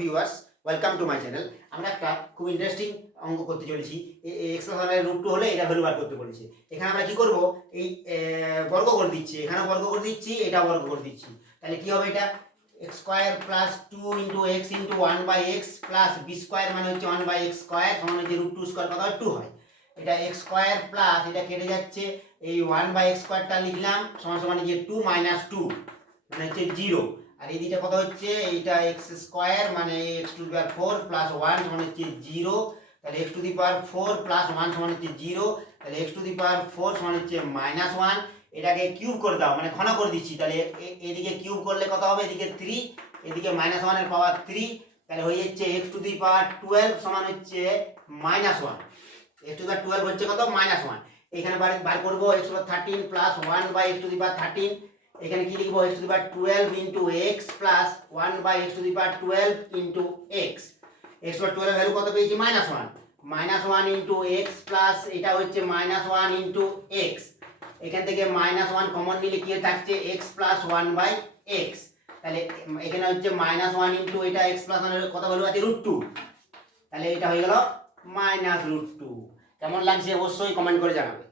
Viewers, welcome to my channel. আমরা একটা খুব ইন্টারেস্টিং অঙ্ক করতে চলেছি। এক্স প্লাস ওয়ানের রুট টু হলে এটা ভ্যালু বার করতে বলেছে। এখানে আমরা কি করব, এই বর্গ করে দিচ্ছি, এখানে বর্গ করে দিচ্ছি, এটা বর্গ করে দিচ্ছি। তাহলে কি হবে, এটা x square plus two into x into one by x plus b square মানে হচ্ছে ওয়ান বাই এক্স স্কোয়ার সমান হচ্ছে রুট টু স্কোয়ার কত হয়, টু হয়। এটা এক্স স্কোয়ার প্লাস এটা কেটে যাচ্ছে, এই ওয়ান বাই এক্স স্কোয়ারটা লিখলাম সমান সমান যে টু মাইনাস টু মানে হচ্ছে জিরো। আর এই দিকটা কত হচ্ছে, এইটা এক্স স্কোয়ার মানে x to the power four plus one সমান হচ্ছে জিরো। তাহলে x to the power four plus one সমান হচ্ছে জিরো। তাহলে x to the power four সমান হচ্ছে মাইনাস ওয়ান। এটাকে কিউব করে দাও, মানে ঘন করে দিচ্ছি। তাহলে এদিকে কিউব করলে কত হবে, এদিকে থ্রি, এদিকে মাইনাস ওয়ানের পাওয়ার থ্রি। তাহলে হয়ে যাচ্ছে x to the power twelve সমান হচ্ছে minus one. X to the power twelve হচ্ছে কত, মাইনাস ওয়ান। এখানে বার করবো x to the power thirteen plus one by x to the power thirteen. এখানে কি লিখবো, x to the power twelve into x plus one by x to the power twelve into x. X to the power twelve value কত পেয়েছি, minus one. Minus one into x plus এটা হচ্ছে minus one into x. এখান থেকে minus one common নিলে কি থাকছে, x plus one by x. তাহলে এখানে হচ্ছে মাইনাস ওয়ান ইন্টু এটা এক্স প্লাস ওয়ানের কত ভ্যালু আছে, রুট টু। তাহলে এটা হয়ে গেল মাইনাস রুট টু। কেমন লাগছে অবশ্যই কমেন্ট করে জানাবে।